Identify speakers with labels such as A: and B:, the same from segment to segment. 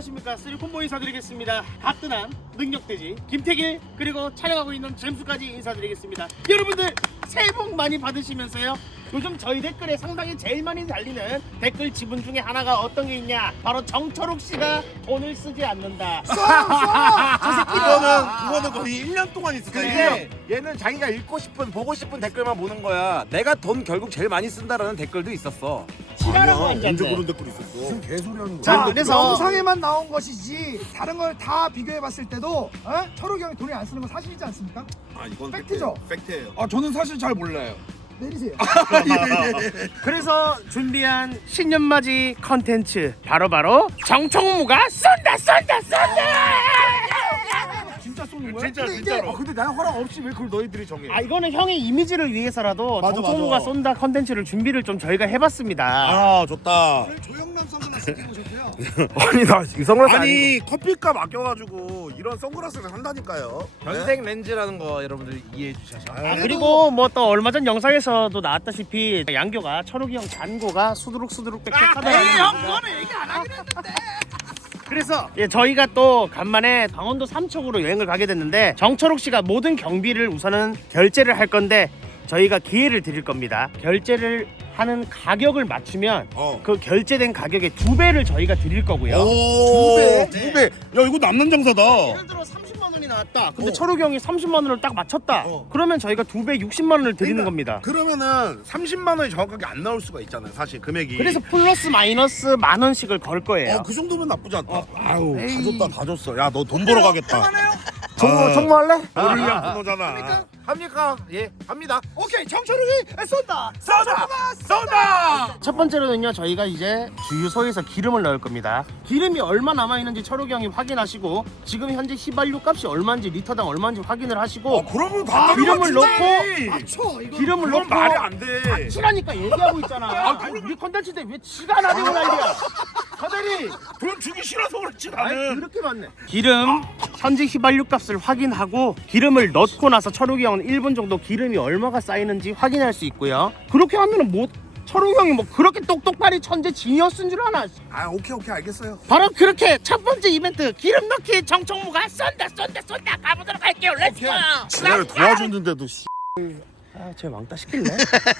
A: 안녕하십니까. 3콤보 인사드리겠습니다. 가뜩한 능력돼지 김태길 그리고 촬영하고 있는 잼수까지 인사드리겠습니다. 여러분들 새해 복 많이 받으시면서요. 요즘 저희 댓글에 상당히 제일 많이 달리는 댓글 지분 중에 하나가 어떤 게 있냐, 바로 정철욱 씨가 돈을 쓰지 않는다.
B: 그거는 거의 1년 동안 있었어요.
C: 근데 얘는 자기가 읽고 싶은 보고 싶은 댓글만 보는 거야. 내가 돈 결국 제일 많이 쓴다라는 댓글도 있었어.
A: 지랄하고
B: 언제
A: 앉았네.
B: 그런 댓글 있었어? 무슨 개소리 하는 거야?
A: 자, 그래서
D: 영상에만 나온 것이지 다른 걸 다 비교해봤을 때도 철욱이 형이 돈을 안 쓰는 건 사실이지 않습니까?
B: 아 이건
D: 팩트죠?
B: 팩트예요.
E: 아 저는 사실 잘 몰라요.
D: 내리세요.
A: 그래서 준비한 신년맞이 컨텐츠 바로 정총무가 쏜다.
D: 진짜 쏘는 거야?
B: 진짜
D: 근데
B: 진짜로.
C: 근데 난 허락 없이 왜 그걸 너희들이 정해?
A: 아, 이거는 형의 이미지를 위해서라도
B: 맞아,
A: 정총무가
B: 맞아.
A: 쏜다 컨텐츠를 준비를 좀 저희가 해봤습니다.
B: 아 좋다.
D: 조영남 선글라스 끼고 오셨고요.
C: 아니 나 이성을
B: 아니 커피값 아껴가지고 이런 선글라스를 산다니까요.
C: 변색 렌즈라는 거 여러분들 이해해 주셔서.
A: 아, 그리고 뭐 또 얼마 전 영상에서도 나왔다시피 양교가 철욱이 형 잔고가 수두룩 빽빽하다. 형 그거는 얘기 안 하긴 했는데. 그래서 저희가 또 간만에 강원도 삼척으로 여행을 가게 됐는데 정철욱 씨가 모든 경비를 우선은 결제를 할 건데 저희가 기회를 드릴 겁니다. 결제를 하는 가격을 맞추면 그 결제된 가격의 2배를 저희가 드릴 거고요.
B: 오,
A: 2배?
B: 두 배. 야 이거 남는 장사다.
A: 예를 들어 30만 원이 나왔다. 근데 철욱이 형이 30만 원을 딱 맞췄다. 그러면 저희가 2배 60만 원을 드리는 겁니다.
B: 그러면은 30만 원이 정확하게 안 나올 수가 있잖아요. 사실 금액이.
A: 그래서 플러스 마이너스 만 원씩을 걸 거예요.
B: 그 정도면 나쁘지 않다. 아유 다 줬다. 야 너 돈 벌어 가겠다.
C: 청구할래?
B: 너를 위한 번호잖아.
C: 합니까? 예, 합니다.
D: 오케이, 정철욱이 쏜다.
B: 쏜다.
A: 첫 번째로는요, 저희가 이제 주유소에서 기름을 넣을 겁니다. 기름이 얼마 남아있는지 철욱이 형이 확인하시고 지금 현재 휘발유 값이 얼마인지 리터당 얼마인지 확인을 하시고
B: 그러면 다
A: 기름을 넣고
D: 맞춰 이거.
A: 기름을
B: 그건
A: 넣고
B: 말이 안 돼.
A: 치라니까 얘기하고 있잖아. 우리 컨텐츠인데 왜 지가 나대고 난리야. 사장님
B: 돈 주기 싫어서 그렇지
A: 아니
B: 나는.
A: 그렇게 많네. 기름 현재 휘발유 값을 확인하고 기름을 넣고 나서 철욱이 형은 1분 정도 기름이 얼마가 쌓이는지 확인할 수 있고요. 그렇게 하면은 뭐 철욱이 형이 뭐 그렇게 똑똑파리 천재 지니어스인 줄 아나.
B: 아 오케이 알겠어요.
A: 바로 그렇게 첫 번째 이벤트 기름 넣기 정총무가 쏜다 가보도록 할게요. 렛츠고.
B: 내가 도와줬는데도
A: 쟤 왕따 시킬래?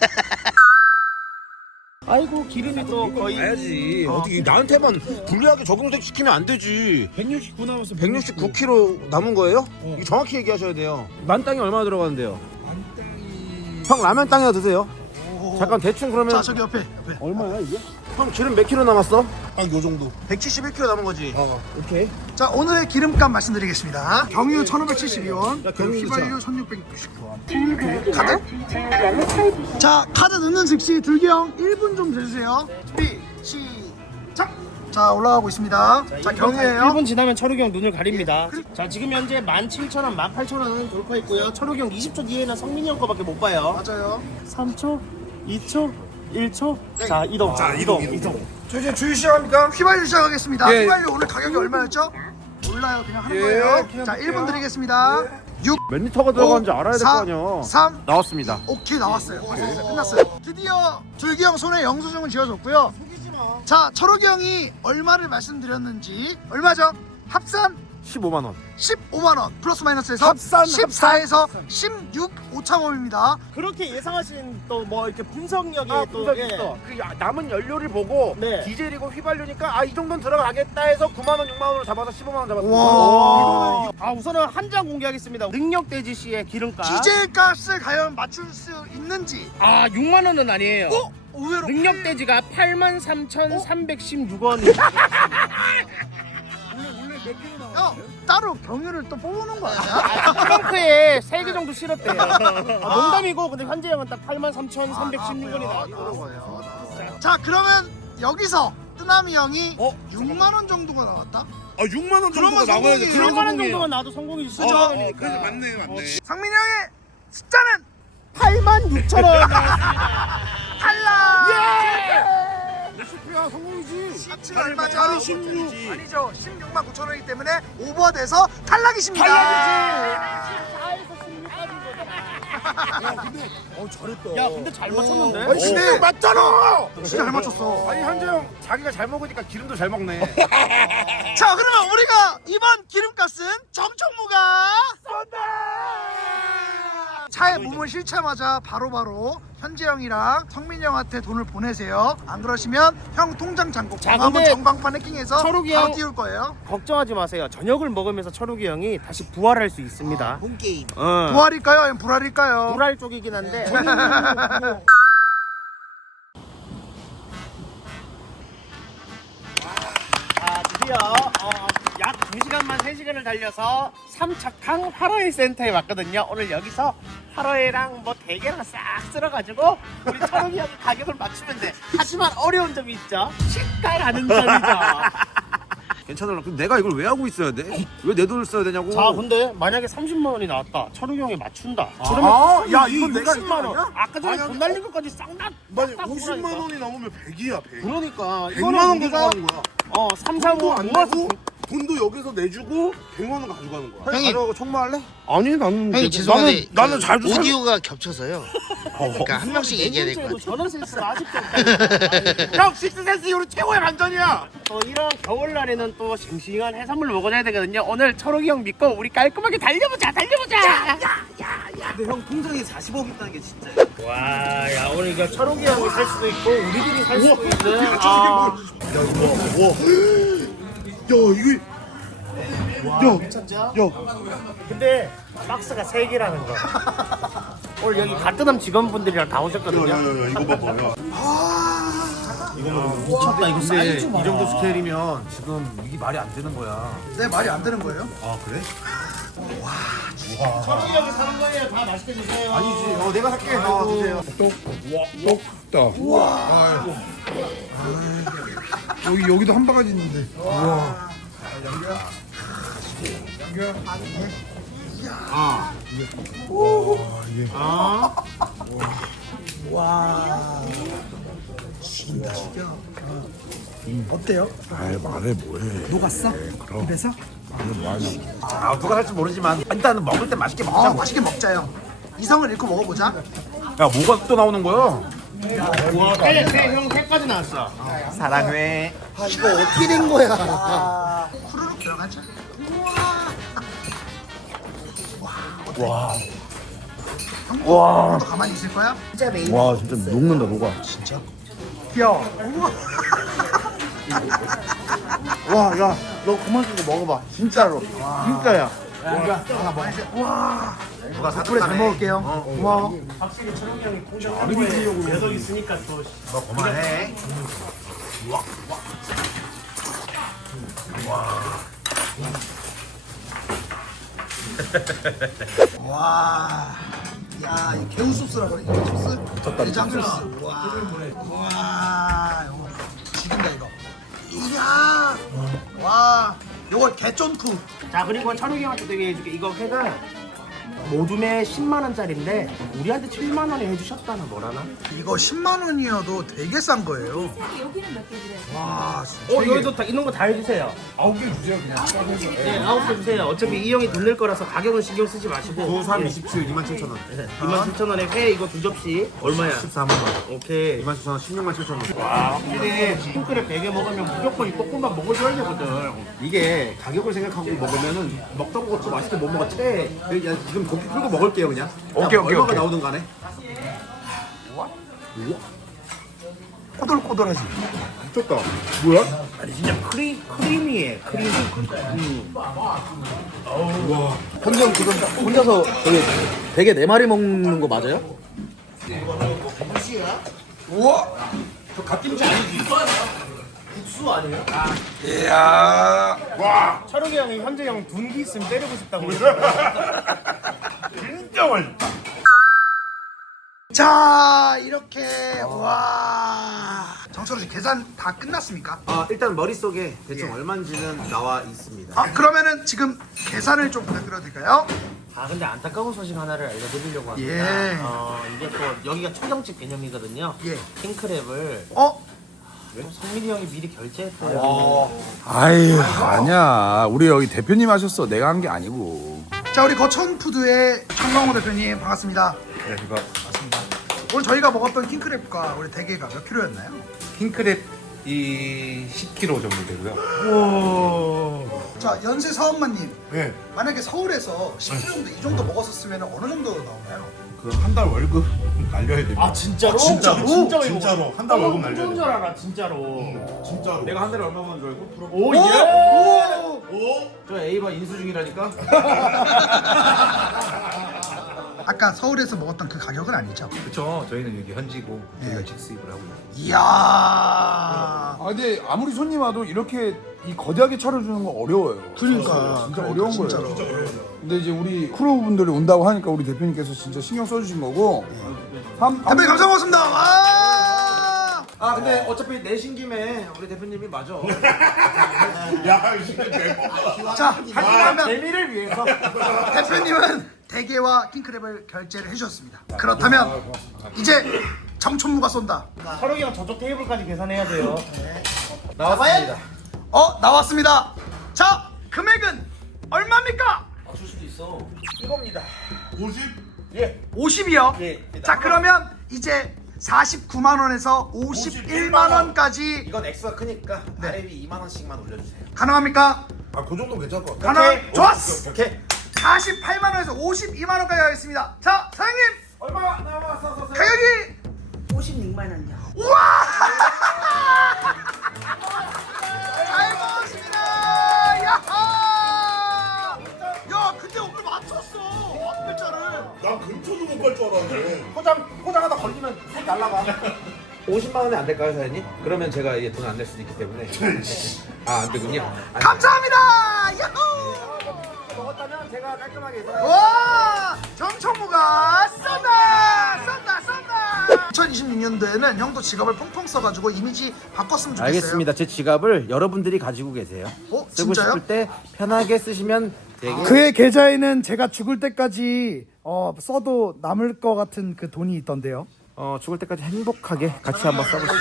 A: 아이고 기름이 또 거의
C: 해야지. 어떻게 나한테만 불리하게 적용색 시키면 안 되지.
D: 169 남았어.
C: 169kg 남은 거예요? 이거 정확히 얘기하셔야 돼요. 만땅이 얼마 들어가는데요? 형 라면 땅이나 드세요. 잠깐 대충 그러면
D: 자, 저기 옆에.
C: 얼마야 이게? 형 기름 몇 킬로 남았어?
B: 한요 정도.
C: 171kg 남은 거지.
D: 오케이. 자, 오늘의 기름값 말씀드리겠습니다. 경유 1,572원, 휘발유 1,669원. 카드? 자, 카드 넣는 즉시 들경 1분 좀 재주세요. 준비, 시작! 자, 올라가고 있습니다. 자, 경유예요.
A: 1분 지나면 철욱이 형 눈을 가립니다. 자 지금 현재 17,000원 18,000원은 돌파 있고요. 철욱이 형 20초 뒤에는 성민이 형 거밖에 못 봐요.
D: 맞아요.
A: 3초 2초 1초 자 이동.
D: 저 이제 주유 시작합니까? 휘발유 시작하겠습니다.
C: 예.
D: 휘발유 오늘 가격이 얼마였죠? 몰라요. 그냥 하는
C: 예,
D: 거예요.
C: 그냥
D: 자,
C: 할게요.
D: 1분 드리겠습니다. 6,
C: 몇 리터가 들어가는지 알아야 될 거
D: 4,
C: 아니야.
D: 3,
C: 나왔습니다.
D: 오케이 나왔어요. 끝났어요. 드디어 줄기 형 손에 영수증을 지어줬고요. 자, 철욱이 형이 얼마를 말씀드렸는지 얼마죠? 합산
C: 15만 원.
D: 15만 원 플러스 마이너스에서
B: 합산,
D: 14에서 16 5차범입니다.
A: 그렇게 예상하신 또 뭐 이렇게 분석력이 또
C: 분석 있어. 그 남은 연료를 보고
A: 네.
C: 디젤이고 휘발유니까 이 정도는 들어가겠다 해서 9만 원, 6만 원으로 잡아서 15만 원 잡았어.
D: 와.
A: 아 우선은 한 장 공개하겠습니다. 능력돼지 씨의 기름값.
D: 디젤 값을 과연 맞출 수 있는지.
A: 아 6만 원은 아니에요.
D: 의외로
A: 능력돼지가 83,316원.
D: 형, 따로 경유를 또 뽑아놓은 거 아니야?
A: 트렁크에 3개 정도 실었대요. 농담이고 근데 현재 형은 딱 83,316원이 나왔고.
D: 자, 그러면 여기서 뜨나미 형이 6만 원 정도가 나왔다.
B: 6만 원
D: 그러면
B: 정도가 나와야지.
D: 성공이에요.
A: 7만 원 정도만 나와도 성공이지.
D: 그죠?
B: 그래서 맞네.
D: 상민이 형의 숫자는
A: 86,000원.
D: 탈락.
C: 야 성공이지.
D: 합치면 얼마죠?
B: 16.
D: 아니죠. 16만 9천 원이기 때문에 오버돼서 탈락이십니다.
B: 근데 잘했다.
A: 야 근데 잘 맞췄는데?
D: 아니, 근데
B: 맞잖아.
D: 진짜 잘 맞췄어.
C: 아니 현재 형 자기가 잘 먹으니까 기름도 잘 먹네.
D: 자, 그러면 우리가 이번 기름값은 정총무가 쏜다. 차에 몸을 실자마자 바로바로 현재 형이랑 성민이 형한테 돈을 보내세요. 안 그러시면 형 통장 잠금
A: 자,
D: 광화문
A: 근데
D: 정방판 해킹해서
A: 철욱이
D: 바로
A: 형-
D: 띄울 거예요.
A: 걱정하지 마세요. 저녁을 먹으면서 철욱이 형이 다시 부활할 수 있습니다.
C: 홈게임.
D: 부활일까요? 아니면 불활일까요?
A: 부활 쪽이긴 한데. 자, 드디어 약 2시간만 3시간을 달려서 삼척항 화로회 센터에 왔거든요. 오늘 여기서 화로회랑 뭐 대게랑 싹 쓸어가지고 우리 철욱이 형이 가격을 맞추면 돼. 하지만 어려운 점이 있죠. 시가라는 점이죠.
C: 괜찮을라. 그럼 내가 이걸 왜 하고 있어야 돼? 왜 내 돈을 써야 되냐고.
A: 자, 근데 만약에 30만 원이 나왔다. 철욱이 형이 맞춘다.
B: 아,
A: 그러면
B: 야, 이건 내가
A: 60만 원.
B: 아니야?
A: 아까 전에
B: 아니,
A: 돈 날린 것까지 싹다
B: 맞아. 50만 원이 넘으면 100이야 100.
A: 그러니까
B: 100만 원 가져가는 거야.
A: 3, 4, 5
B: 돈도 안
A: 모아서
B: 내고 돈도 여기서 내주고 100만 원 가져가는 거야.
C: 형이 가져가고 총무할래?
B: 아니 나는
E: 형이 죄송한데
B: 나는 잘 좀.
E: 오디오가 겹쳐서요. 그러니까 한 명씩 얘기해야 될 것 같아요.
A: 전원 센스가 아직도 없다.
B: 형 식스센스 이후로 최고의 반전이야.
A: 또 이런 겨울날에는 또 싱싱한 해산물 먹어줘야 되거든요. 오늘 철욱이 형 믿고 우리 깔끔하게 달려보자.
C: 근데 형 통장에 40억 있다는 게 진짜.
A: 와, 야 오늘 이거 철욱이 형이 살 수도 있고 우리들이 살 수도 있는. 근데 박스가 3개라는 거. 오늘 여기 가뜨남 직원분들이랑 다 오셨거든요.
B: 야야야 이거 봐봐. 야.
A: 미쳤다 이거
C: 근데
A: 사이즈
C: 이
A: 봐.
C: 정도 스케일이면 지금 이게 말이 안 되는 거야.
D: 네, 말이 안 되는 거예요.
C: 아 그래?
A: 철욱이 형이 사는 거예요. 다 맛있게 드세요.
C: 아니지. 내가 살게. 드세요.
B: 여기도 한 바가지 있는데.
D: 어때요?
B: 아이 말해 뭐해.
D: 녹았어? 입에서?
C: 아 누가 살지 모르지만 일단은 먹을 때 맛있게 먹자.
D: 맛있게 먹자 형. 이성을 잃고 먹어보자.
C: 야 뭐가 또 나오는 거야?
A: 와, 형 회까지 나왔어.
C: 사랑해.
D: 아, 이거 어떻게 된 거야? 후루룩 들어가자. 와. 너 가만히 있을 거야?
B: 와 진짜 녹는다 녹아.
D: 진짜? 귀여워.
B: 와 야 너 그만 좀 먹어봐. 진짜로. 진짜야.
C: 누가
D: 덕분에 잘 먹을게요. 고마워.
A: 확실히 철욱이 형이 공정하게 계속 있으니까 또.
C: 너 그만해.
D: 와. 야, 이 개우 소스라고 그래. 이 소스? 내장 소스. 와. 와. 이거 지긴다 이거. 이야. 와. 요거 개쫀쿵.
A: 자, 그리고 철욱이 형한테 되게 해줄게. 이거 회가 모둠에 10만 원짜리인데 우리한테 7만 원에 해주셨다나 뭐라나?
D: 이거 10만 원이어도 되게 싼 거예요.
F: 여기는 몇 개 드려요?
D: 와.
A: 여기도 다 있는 거 다 해주세요. 9개 주세요 그냥. 네, 9개 주세요. 어차피 이 형이 돈 낼 거라서 가격은 신경 쓰지 마시고.
C: 93, 27, 27,000원.
A: 27,000원에 회 이거 2접시 얼마야?
C: 14만 원.
A: 오케이.
C: 27,000원, 16만 7,000원.
A: 와, 확실히 핑크를 100에 먹으면 무조건 이 볶음밥 먹어줘야 되거든.
C: 이게 가격을 생각하고 먹으면은 먹던 것도 맛있게 못 먹었지. 야, 지금 고기 풀고 먹을게요 그냥.
B: 오케이,
C: 얼마가
B: 오케이.
C: 나오든 간에.
D: 꼬들꼬들하지.
B: 미쳤다. 뭐야?
A: 아니 진짜 크리미해. 크리미.
G: 형님 지금 혼자서 여기 되게 4마리 먹는 거 맞아요?
A: 국수 아니에요?
B: 이야. 와
A: 철욱이 형이 현재 형 둔기 있으면 때리고 싶다고.
B: 진짜 맛있다.
D: 자, 이렇게 와. 정철우 씨 계산 다 끝났습니까?
C: 일단 머릿속에 대충
D: 예.
C: 얼마인지는 나와 있습니다.
D: 아, 그러면은 지금 계산을 좀 부탁드려도 될까요?
A: 아 근데 안타까운 소식 하나를 알려드리려고 합니다.
D: 예.
A: 이게 또 여기가 초정집 개념이거든요.
D: 예.
A: 킹크랩을
D: 어?
A: 성민이 형이 미리 결제했대요.
B: 아이 아니야. 우리 여기 대표님 하셨어. 내가 한 게 아니고.
D: 자, 우리 거천푸드의 정광호 대표님 반갑습니다.
F: 네, 이거
D: 반갑습니다. 오늘 저희가 먹었던 킹크랩과 우리 대게가 몇 킬로였나요?
F: 킹크랩 이 10kg 정도 되고요.
D: 자, 연세 사업마님.
B: 네.
D: 만약에 서울에서 10kg 정도 이 정도 먹었었으면 어느 정도 나오나요?
B: 그 한 달 월급 날려야 됩니다.
A: 아 진짜로?
B: 진짜로?
A: 진짜
B: 진짜로 한 달 월급 날려야
A: 줄
B: 돼.
A: 알아 진짜로.
B: 진짜로.
C: 내가 한 달에 얼마 버는 줄 알고? 프로.
A: 오 예.
C: 저 A바 인수 중이라니까.
D: 아까 서울에서 먹었던 그 가격은 아니죠?
F: 그렇죠. 저희는 여기 현지고 저희가 직수입을 하고 있어요.
D: 이야.
B: 아 근데 아무리 손님 와도 이렇게 이 거대하게 차려주는 건 어려워요.
D: 그러니까.
B: 진짜 어려운
D: 진짜로.
B: 거예요. 근데 이제 우리 크루분들이 온다고 하니까 우리 대표님께서 진짜 신경 써주신 거고.
D: 대표님 감사 먹었습니다. 와.
C: 아 근데 어차피 내신 김에 우리 대표님이 맞아.
B: 야 이게 대박.
D: 자, 그러면
A: 재미를 위해서.
D: 대표님은 대게와 킹크랩을 결제를 해주셨습니다. 그렇다면 이제 정촌무가 쏜다.
A: 철욱이 형 저쪽 테이블까지 계산해야 돼요.
C: 나왔습니다.
D: 나왔습니다. 자, 금액은 얼마입니까?
C: 맞출 수도 있어.
A: 이겁니다.
B: 50?
D: 50이요.
A: 예.
D: 자, 그러면 이제 49만 원에서 51만 원까지
C: 이건 X가 크니까 아래비 2만 원씩만 올려주세요.
D: 가능합니까?
B: 아그 정도 괜찮을 것 같아.
D: 가능. 좋았어.
C: 오케이.
D: 48만 원에서 52만 원까지 하겠습니다. 자, 사장님
C: 얼마 나왔어?
D: 가격이
H: 56만 원이요.
D: 우와! 잘 먹었습니다. 야하! 야, 근데 오늘 맞췄어. 앞글자를.
B: 난 근처도 못 갈 줄 알았네.
C: 포장하다 걸리면 손 날라가. 50만 원에 안 될까요, 사장님? 그러면 제가 이게 돈 안 낼 수도 있기 때문에. 아, 안 되군요.
D: 감사합니다. 야호!
C: 먹었다면 제가 깔끔하게 해서.
D: 와! 정청무가 쏜다. 2026년도에는 형도 직업을 펑펑 써가지고 이미지 바꿨으면 좋겠어요.
C: 알겠습니다. 제 지갑을 여러분들이 가지고 계세요. 쓰고
D: 진짜요?
C: 싶을 때 편하게 쓰시면 되게.
D: 그의 계좌에는 제가 죽을 때까지 써도 남을 것 같은 그 돈이 있던데요.
C: 죽을 때까지 행복하게 같이 한번 써보시죠.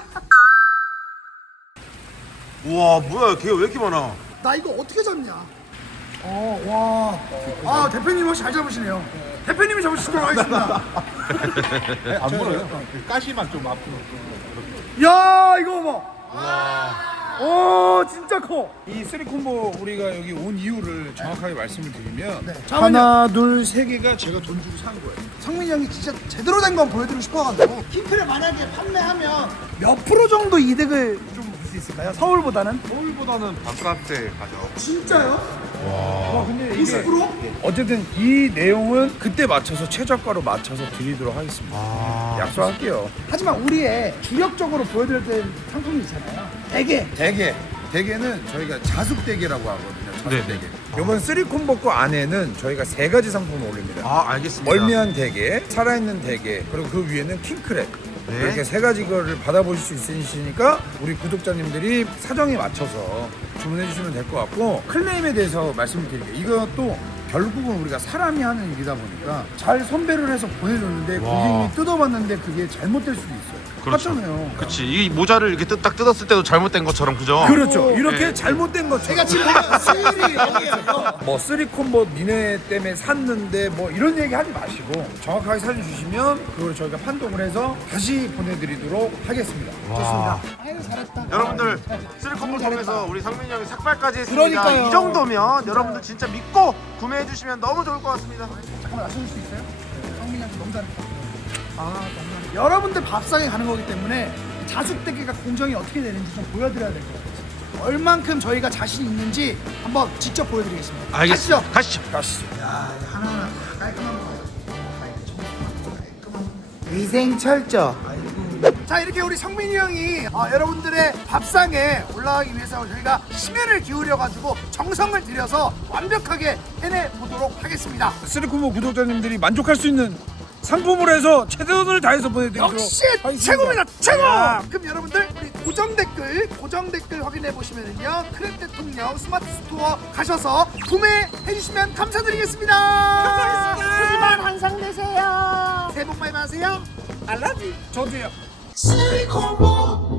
C: 우와, 뭐야? 걔 왜 이렇게 많아?
D: 나 이거 어떻게 잡냐? 와. 아, 대표님 혹시 잘 잡으시네요. 대표님이 잡으시도록 하겠습니다.
B: 안 물어요. 가시만 좀 앞으로.
D: 야, 이거 봐. 오, 진짜 커.
B: 이 쓰리콤보 우리가 여기 온 이유를 정확하게 말씀을 드리면
D: 하나,
B: 둘, 세 개가 제가 돈 주고 산 거예요.
D: 성민이 형이 진짜 제대로 된 건 보여드리고 싶어가지고 킹크를 만약에 판매하면 몇 프로 정도 이득을 좀 볼 수 있을까요? 서울보다는?
F: 서울보다는 반값에 가죠.
D: 진짜요?
B: 와 근데
D: 50%?
B: 어쨌든 이 내용은 그때 맞춰서 최저가로 맞춰서 드리도록 하겠습니다. 약속할게요.
D: 하지만 우리의 주력적으로 보여드릴 때 상품이 있잖아요.
B: 대게는 저희가 자숙대게라고 하거든요. 자숙대게. 이번 쓰리콤보 거 안에는 저희가 세 가지 상품을 올립니다.
C: 아, 알겠습니다.
B: 멀미한 대게, 살아있는 대게, 그리고 그 위에는 킹크랩. 이렇게 세 가지 거를 받아보실 수 있으시니까 우리 구독자님들이 사정에 맞춰서 주문해 주시면 될 것 같고, 클레임에 대해서 말씀을 드릴게요. 이것도 결국은 우리가 사람이 하는 일이다 보니까 잘 선배를 해서 보내줬는데 고객이 뜯어봤는데 그게 잘못될 수도 있어요. 맞잖아요.
E: 그렇지. 이 모자를 이렇게 딱 뜯었을 때도 잘못된 것처럼 그죠?
B: 그렇죠. 이렇게 잘못된 것처럼.
D: 제가 지금 보면 수율이 여기에요.
B: 뭐 쓰리콤보 니네 때문에 샀는데 뭐 이런 얘기 하지 마시고 정확하게 사진 주시면 그걸 저희가 판독을 해서 다시 보내드리도록 하겠습니다.
D: 좋습니다. 아유, 잘했다.
E: 여러분들 쓰리콤보 통해서 우리 상민이 형이 삭발까지 했습니다.
D: 그러니까요.
E: 이 정도면 여러분들 진짜 믿고 구매해 주시면 너무 좋을 것 같습니다.
D: 잠깐만 맞춰줄 수 있어요? 성민이한테 너무 잘했다. 너무 여러분들 밥상에 가는 거기 때문에 자숙대게가 공정이 어떻게 되는지 좀 보여드려야 될 것 같아요. 얼만큼 저희가 자신 있는지 한번 직접 보여드리겠습니다.
E: 알겠습니다. 가시죠.
D: 야, 하나하나 다 깔끔한 거.
C: 위생 철저.
D: 자, 이렇게 우리 성민이 형이 여러분들의 밥상에 올라가기 위해서 저희가 심혈을 기울여가지고 정성을 들여서 완벽하게 해내보도록 하겠습니다.
B: 쓰리콤보 구독자님들이 만족할 수 있는 상품으로 해서 최선을 다해서 보내드리도록
D: 역시
B: 하겠습니다.
D: 최고입니다, 최고! 그럼 여러분들 우리 고정 댓글 확인해 보시면은요, 크랩 대통령 스마트 스토어 가셔서 구매해 주시면 감사드리겠습니다. 감사합니다. 푸짐한 한상 되세요. 새해 복 많이 받으세요. I love you.
B: 저도요.
D: 쓰리콤보